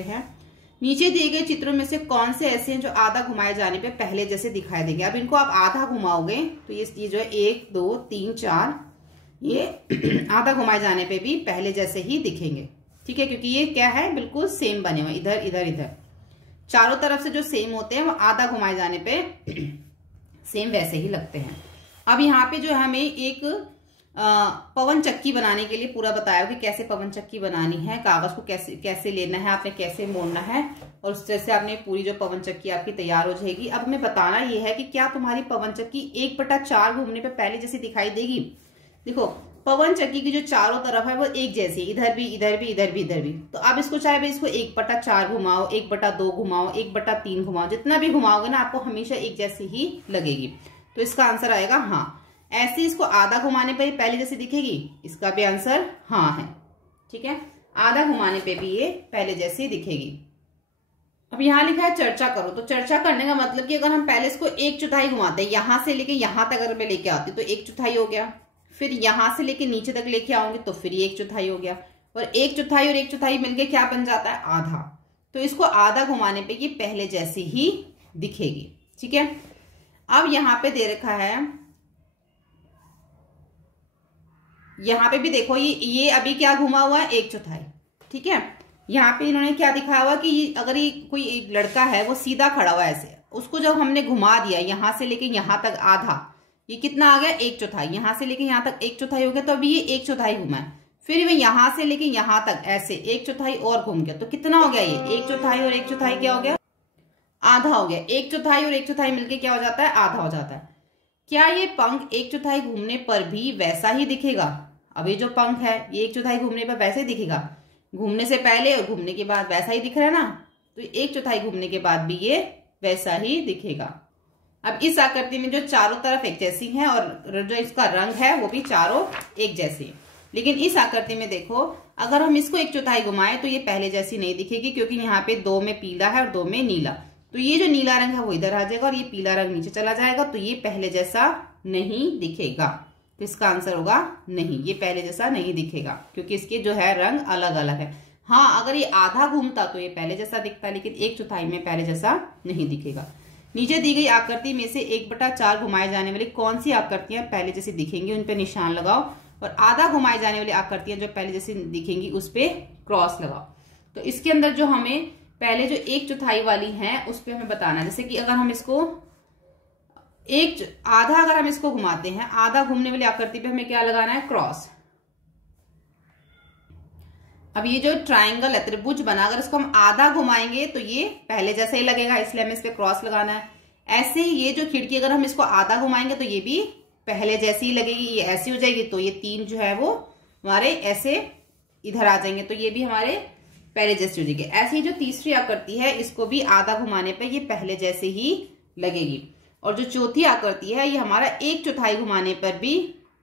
हैं। नीचे दिए गए चित्रों में से कौन से ऐसे हैं जो आधा घुमाए जाने पे पहले जैसे दिखाई देंगे। अब इनको आप आधा घुमाओगे तो ये जो है 1 2 3 4 ये आधा घुमाए जाने पे भी पहले जैसे ही दिखेंगे। ठीक है, क्योंकि ये क्या है, बिल्कुल सेम बने हुए, इधर इधर इधर चारों तरफ से जो सेम होते हैं वो आधा घुमाए जाने पे सेम वैसे ही लगते हैं। अब यहाँ पे जो है हमें एक पवन चक्की बनाने के लिए पूरा बताया कि कैसे पवन चक्की बनानी है, कागज को कैसे कैसे लेना है, आपने कैसे मोड़ना है, और उस तरह से आपने पूरी जो पवन चक्की आपकी तैयार हो जाएगी। अब हमें बताना ये है कि क्या तुम्हारी पवन चक्की 1/4 घूमने पे पहले जैसी दिखाई देगी। देखो पवन चक्की की जो चारों तरफ है वो एक जैसी, इधर भी इधर भी इधर भी इधर भी। तो अब इसको चाहे भाई इसको 1/4 घुमाओ, 1/2 घुमाओ, 1/3 घुमाओ, जितना भी घुमाओगे ना आपको हमेशा एक जैसी ही लगेगी। तो इसका आंसर आएगा हाँ। ऐसे इसको आधा घुमाने पे पहले जैसी दिखेगी, इसका भी आंसर हाँ है। ठीक है, आधा घुमाने पे भी ये पहले जैसी दिखेगी। अब यहाँ लिखा है चर्चा करो। तो चर्चा करने का मतलब कि अगर हम पहले इसको 1/4 घुमाते हैं, यहां से लेके यहां तक अगर मैं लेके आती तो 1/4 हो गया, फिर यहां से लेके नीचे तक लेके आऊंगी तो फिर 1/4 हो गया, और 1/4 और 1/4 मिलके क्या बन जाता है, आधा। तो इसको आधा घुमाने पे ये पहले जैसी ही दिखेगी। ठीक है, अब यहाँ पे दे रखा है, यहाँ पे भी देखो ये अभी क्या घुमा हुआ है, 1/4। ठीक है, यहाँ पे इन्होंने क्या दिखाया हुआ कि अगर ये कोई एक लड़का है वो सीधा खड़ा हुआ है ऐसे, उसको जब हमने घुमा दिया यहां से लेके यहां तक आधा, ये कितना आ गया, 1/4। यहां से लेके यहां तक 1/4 हो गया, तो अभी ये 1/4 घुमा है। फिर मैं यहां से लेके यहां तक ऐसे 1/4 और घूम गया, तो कितना हो गया, ये 1/4 और 1/4 क्या हो गया, आधा हो गया। 1/4 और 1/4 मिलके क्या हो जाता है, आधा हो जाता है। क्या ये पंख 1/4 घूमने पर भी वैसा ही दिखेगा। अब ये जो पंख है ये 1/4 घूमने पर वैसे दिखेगा, घूमने से पहले और घूमने के बाद वैसा ही दिख रहा है ना, तो 1/4 घूमने के बाद भी ये वैसा ही दिखेगा। अब इस आकृति में जो चारों तरफ एक जैसी हैं और जो इसका रंग है वो भी चारों एक जैसी है, लेकिन इस आकृति में देखो अगर हम इसको 1/4 घुमाएं तो ये पहले जैसी नहीं दिखेगी, क्योंकि यहाँ पे 2 में पीला है और 2 में नीला। तो ये जो नीला रंग है वो इधर आ जाएगा और ये पीला रंग नीचे चला जाएगा, तो ये पहले जैसा नहीं दिखेगा। तो इसका आंसर होगा नहीं, ये पहले जैसा नहीं दिखेगा, क्योंकि इसके जो है रंग अलग अलग है। हाँ, अगर ये आधा घूमता तो ये पहले जैसा दिखता, लेकिन 1/4 में पहले जैसा नहीं दिखेगा। नीचे दी गई आकृति में से 1/4 घुमाए जाने वाली कौन सी आकृतियां पहले जैसी दिखेंगी, उन पे निशान लगाओ, और आधा घुमाए जाने वाली आकृतियां जो पहले जैसी दिखेंगी उस पे क्रॉस लगाओ। तो इसके अंदर जो हमें पहले जो 1/4 वाली है उस पे हमें बताना, जैसे कि अगर हम इसको आधा अगर हम इसको घुमाते हैं, आधा घूमने वाली आकृति पे हमें क्या लगाना है, क्रॉस। अब ये जो ट्रायंगल है, त्रिभुज बना, अगर इसको हम आधा घुमाएंगे तो ये पहले जैसा ही लगेगा, इसलिए हमें इस पे क्रॉस लगाना है। ऐसे ही ये जो खिड़की अगर हम इसको आधा घुमाएंगे तो ये भी पहले जैसी ही लगेगी, ये ऐसी हो जाएगी, तो ये 3 जो है वो हमारे ऐसे इधर आ जाएंगे, तो ये भी हमारे पहले जैसी हो जाएगी। ऐसी जो तीसरी आकृति है इसको भी आधा घुमाने पर ये पहले जैसे ही लगेगी, और जो चौथी आकृति है ये हमारा 1/4 घुमाने पर भी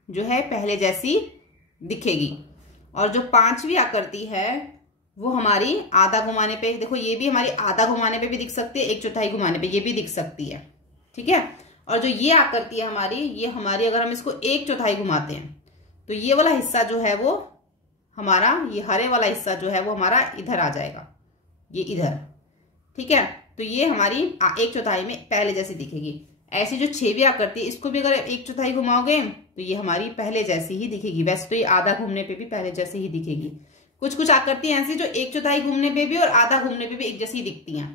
जो है पहले जैसी दिखेगी, और जो 5वीं आकृति है वो हमारी आधा घुमाने पे, देखो ये भी हमारी आधा घुमाने पे भी दिख सकती है, 1/4 घुमाने पे ये भी दिख सकती है। ठीक है, और जो ये आकृति है हमारी, ये हमारी अगर हम इसको 1/4 घुमाते हैं तो ये वाला हिस्सा जो है वो हमारा, ये हरे वाला हिस्सा जो है वो हमारा इधर आ जाएगा, ये इधर। ठीक है, तो ये हमारी 1/4 में पहले जैसी दिखेगी। ऐसी जो 6वीं आकृति, इसको भी अगर 1/4 घुमाओगे तो ये हमारी पहले जैसी ही दिखेगी। वैसे तो ये आधा घूमने पे भी पहले जैसे ही दिखेगी। कुछ कुछ आकृति ऐसी जो 1/4 घूमने पे भी और आधा घूमने पे भी एक जैसी दिखती हैं,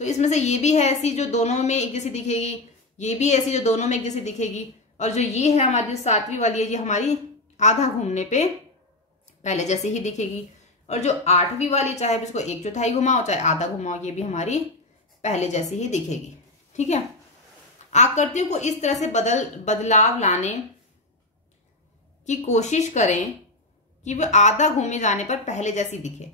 तो इसमें से ये भी है ऐसी जो दोनों में एक जैसी दिखेगी, ये भी ऐसी जो दोनों में एक जैसी दिखेगी, और जो ये है हमारी जो 7वीं वाली है ये हमारी आधा घूमने पे पहले जैसे ही दिखेगी, और जो 8वीं वाली चाहे इसको 1/4 घुमाओ चाहे आधा घुमाओ ये भी हमारी पहले जैसे ही दिखेगी। ठीक है, आकृतियों को इस तरह से बदलाव लाने की कोशिश करें कि वो आधा घूमे जाने पर पहले जैसी दिखे,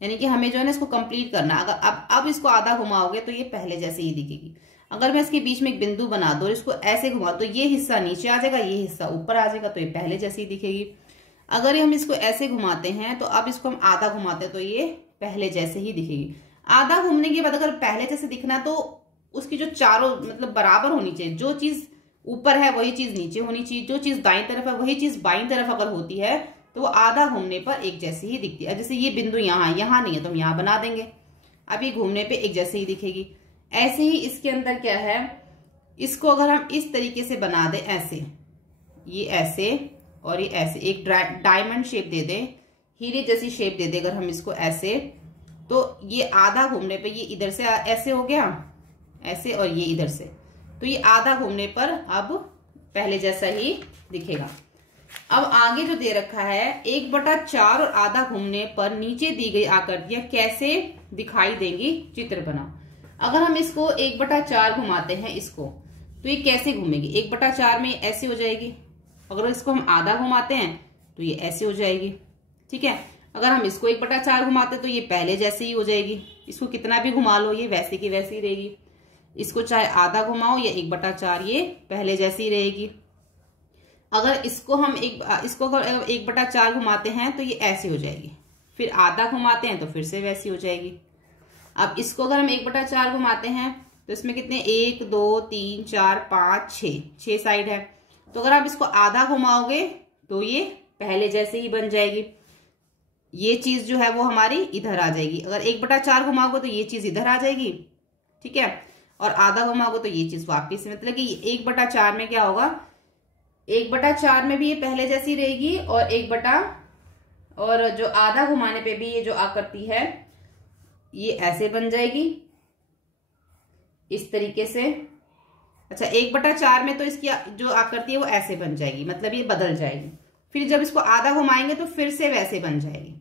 यानी कि हमें जो है ना इसको कंप्लीट करना। अगर अब इसको आधा घुमाओगे तो ये पहले जैसे ही दिखेगी। अगर मैं इसके बीच में एक बिंदु बना दूं और इसको ऐसे घुमा तो ये हिस्सा नीचे आ जाएगा, ये हिस्सा ऊपर आ जाएगा, तो ये पहले जैसे ही दिखेगी। अगर हम इसको ऐसे घुमाते हैं तो अब इसको हम आधा घुमाते हैं तो ये पहले जैसे ही दिखेगी। आधा घूमने के बाद अगर पहले जैसे दिखना तो उसकी जो चारों मतलब बराबर होनी चाहिए, जो चीज ऊपर है वही चीज नीचे होनी चाहिए, जो चीज दाईं तरफ है वही चीज बाईं तरफ अगर होती है तो वो आधा घूमने पर एक जैसी ही दिखती है। जैसे ये बिंदु यहाँ नहीं है तो हम यहाँ बना देंगे, अब ये घूमने पे एक जैसे ही दिखेगी। ऐसे ही इसके अंदर क्या है, इसको अगर हम इस तरीके से बना दें, ऐसे, ये ऐसे और ये ऐसे, एक डायमंड शेप दे दें, हीरे जैसी शेप दे दें अगर हम इसको ऐसे, तो ये आधा घूमने पे ये इधर से ऐसे हो गया, ऐसे, और ये इधर से, तो ये आधा घूमने पर अब पहले जैसा ही दिखेगा। अब आगे जो दे रखा है 1/4 और आधा घूमने पर नीचे दी गई आकृतियां कैसे दिखाई देंगी, चित्र बनाओ। अगर हम इसको 1/4 घुमाते हैं इसको, तो ये कैसे घूमेगी, 1/4 में ऐसे हो जाएगी। अगर इसको हम आधा घुमाते हैं तो ये ऐसे हो जाएगी, ठीक है। अगर हम इसको 1/4 घुमाते तो ये पहले जैसे ही हो जाएगी। इसको कितना भी घुमा लो ये वैसे की वैसी रहेगी। इसको चाहे आधा घुमाओ या 1/4, ये पहले जैसी रहेगी। अगर इसको हम 1/4 घुमाते हैं तो ये ऐसी हो जाएगी, फिर आधा घुमाते हैं तो फिर से वैसी हो जाएगी। अब इसको अगर हम 1/4 घुमाते हैं तो इसमें कितने, 1 2 3 4 5 6 साइड है। तो अगर आप इसको आधा घुमाओगे तो ये पहले जैसे ही बन जाएगी। ये चीज जो है वो हमारी इधर आ जाएगी। अगर 1/4 घुमाओगे तो ये चीज इधर आ जाएगी, ठीक है, और आधा घुमाओगे तो ये चीज वापिस, मतलब कि 1/4 में क्या होगा, 1/4 में भी ये पहले जैसी रहेगी, और जो आधा घुमाने पे भी ये जो आकृति है ये ऐसे बन जाएगी, इस तरीके से। अच्छा, 1/4 में तो इसकी जो आकृति है वो ऐसे बन जाएगी, मतलब ये बदल जाएगी। फिर जब इसको आधा घुमाएंगे तो फिर से वैसे बन जाएगी,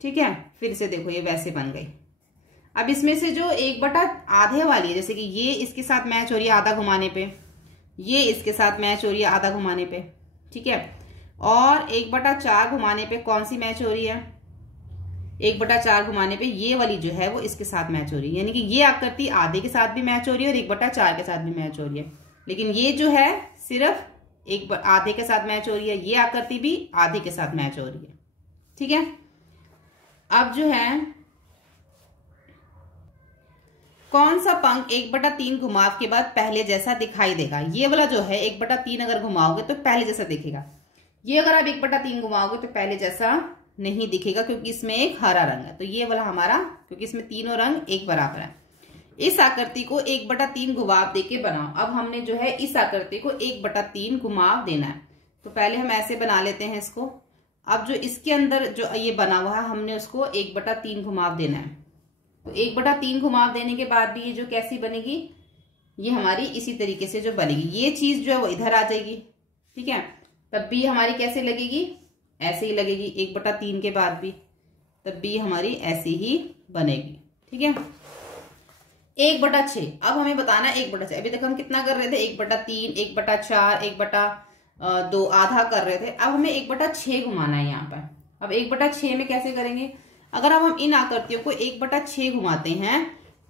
ठीक है। फिर से देखो ये वैसे बन गई। अब इसमें से जो 1/आधे वाली है, जैसे कि ये इसके साथ मैच हो रही है आधा घुमाने पे, ये इसके साथ मैच हो रही है आधा घुमाने पे, ठीक है। और 1/4 घुमाने पे कौन सी मैच हो रही है, 1/4 घुमाने पे ये वाली जो है वो इसके साथ मैच हो रही है, यानी कि ये आकृति आधे के साथ भी मैच हो रही है और 1/4 के साथ भी मैच हो रही है। लेकिन ये जो है सिर्फ आधे के साथ मैच हो रही है, ये आकृति भी आधे के साथ मैच हो रही है, ठीक है। अब जो है कौन सा पंख 1/3 घुमाव के बाद पहले जैसा दिखाई देगा, ये वाला जो है 1/3 अगर घुमाओगे तो पहले जैसा दिखेगा। ये अगर आप 1/3 घुमाओगे तो पहले जैसा नहीं दिखेगा, क्योंकि इसमें एक हरा रंग है। तो ये वाला हमारा, क्योंकि इसमें तीनों रंग एक बराबर है। इस आकृति को 1/3 घुमाव देके बनाओ। अब हमने जो है इस आकृति को 1/3 घुमाव देना है। तो पहले हम ऐसे बना लेते हैं इसको। अब जो इसके अंदर जो ये बना हुआ है हमने उसको 1/3 घुमाव देना है। तो 1/3 घुमाव देने के बाद भी ये जो कैसी बनेगी, ये हमारी इसी तरीके से जो बनेगी, ये चीज जो है वो इधर आ जाएगी, ठीक है। तब भी हमारी कैसे लगेगी, ऐसे ही लगेगी। 1/3 के बाद भी तब भी हमारी ऐसी ही बनेगी, ठीक है। 1/6 अब हमें बताना है 1/6। अभी तक हम कितना कर रहे थे, 1/3, 1/4, 1/2 आधा कर रहे थे। अब हमें 1/6 घुमाना है यहाँ पर। अब 1/6 में कैसे करेंगे, अगर अब हम इन आकृतियों को 1/6 घुमाते हैं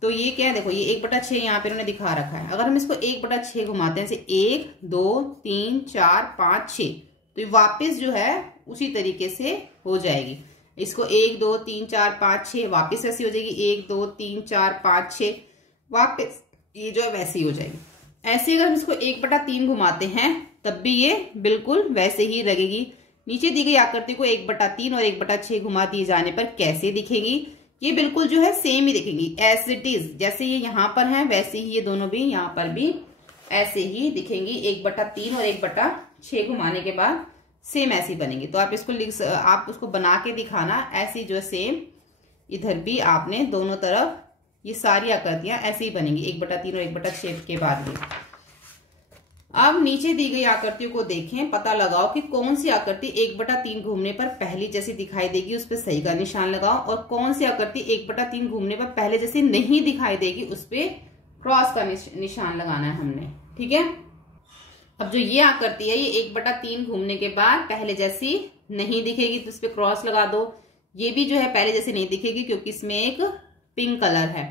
तो ये क्या है, देखो ये 1/6 यहाँ पे उन्होंने दिखा रखा है। अगर हम इसको 1/6 घुमाते हैं, जैसे 1 2 3 4 5 6, तो ये वापिस जो है उसी तरीके से हो जाएगी। इसको 1 2 3 4 5 6 वापिस ऐसी हो जाएगी, 1 2 3 4 5 6 वापिस ये जो है वैसी हो जाएगी। ऐसे अगर हम इसको 1/3 घुमाते हैं तब भी ये बिल्कुल वैसे ही लगेगी। नीचे दी गई आकृति को 1/3 और 1/6 घुमा दिए जाने पर कैसे दिखेगी, ये बिल्कुल जो है सेम ही दिखेगी, एज इट इज। जैसे ये यहाँ पर है वैसे ही ये दोनों भी यहाँ पर भी ऐसे ही दिखेंगी। 1/3 और 1/6 घुमाने के बाद सेम ऐसी बनेगी। तो आप उसको बना के दिखाना, ऐसी जो सेम इधर भी आपने दोनों तरफ ये सारी आकृतियां ऐसे ही बनेंगी 1/3 और 1/6 के बाद भी। अब नीचे दी गई आकृतियों को देखें, पता लगाओ कि कौन सी आकृति 1/3 घूमने पर पहली जैसी दिखाई देगी, उस पर सही का निशान लगाओ। और कौन सी आकृति 1/3 घूमने पर पहले जैसी नहीं दिखाई देगी, उस पर क्रॉस का निशान लगाना है हमने, ठीक है। अब जो ये आकृति है ये 1/3 घूमने के बाद पहले जैसी नहीं दिखेगी, तो इस पर क्रॉस लगा दो। ये भी जो है पहले जैसी नहीं दिखेगी क्योंकि इसमें एक पिंक कलर है।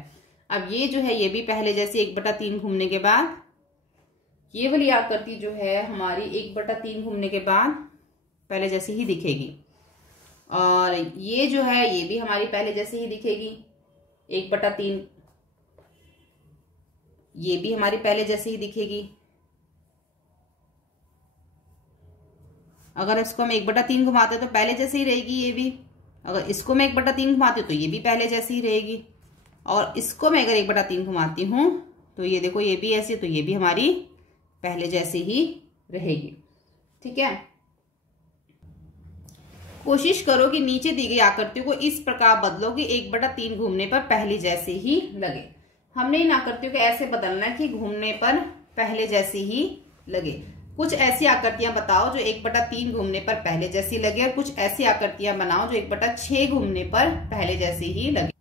अब ये जो है ये भी पहले जैसे 1/3 घूमने के बाद, ये वाली आकृति जो है हमारी 1/3 घूमने के बाद पहले जैसी ही दिखेगी। और ये जो है ये भी हमारी पहले जैसी ही दिखेगी 1/3, ये भी हमारी पहले जैसी ही दिखेगी। अगर इसको हम 1/3 घुमाते तो पहले जैसे ही रहेगी ये भी। अगर इसको मैं 1/3 घुमाती हूँ तो ये भी पहले जैसी ही रहेगी। और इसको मैं अगर 1/3 घुमाती हूं तो ये देखो ये भी ऐसी, तो ये भी हमारी पहले जैसी ही रहेगी। ठीक है, कोशिश करो कि नीचे दी गई आकृतियों को इस प्रकार बदलो कि 1/3 घूमने पर पहले जैसे ही लगे। हमने इन आकृतियों को ऐसे बदलना है कि घूमने पर पहले जैसी ही लगे। कुछ ऐसी आकृतियां बताओ जो 1/3 घूमने पर पहले जैसी लगे, और कुछ ऐसी आकृतियां बनाओ जो 1/6 घूमने पर पहले जैसी ही लगे।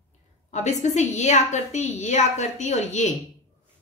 अब इसमें से ये आकृति और ये,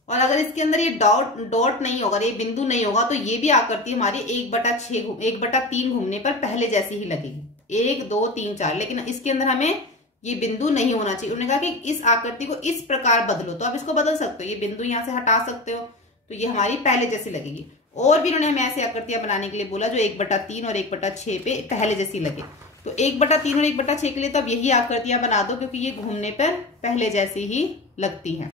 और अगर इसके अंदर ये डॉट नहीं होगा, ये बिंदु नहीं होगा, तो ये भी आकृति हमारी 1/3 घूमने पर पहले जैसी ही लगेगी। 1 2 3 4, लेकिन इसके अंदर हमें ये बिंदु नहीं होना चाहिए। उन्होंने कहा कि इस आकृति को इस प्रकार बदलो, तो आप इसको बदल सकते हो, ये बिंदु यहां से हटा सकते हो, तो ये हमारी पहले जैसी लगेगी। और भी उन्होंने हमें ऐसी आकृतियां बनाने के लिए बोला जो 1/3 और 1/6 पे पहले जैसी लगे। तो 1/3 और 1/6 के लिए तो अब यही आकृतियां बना दो, क्योंकि ये घूमने पर पहले जैसी ही लगती हैं।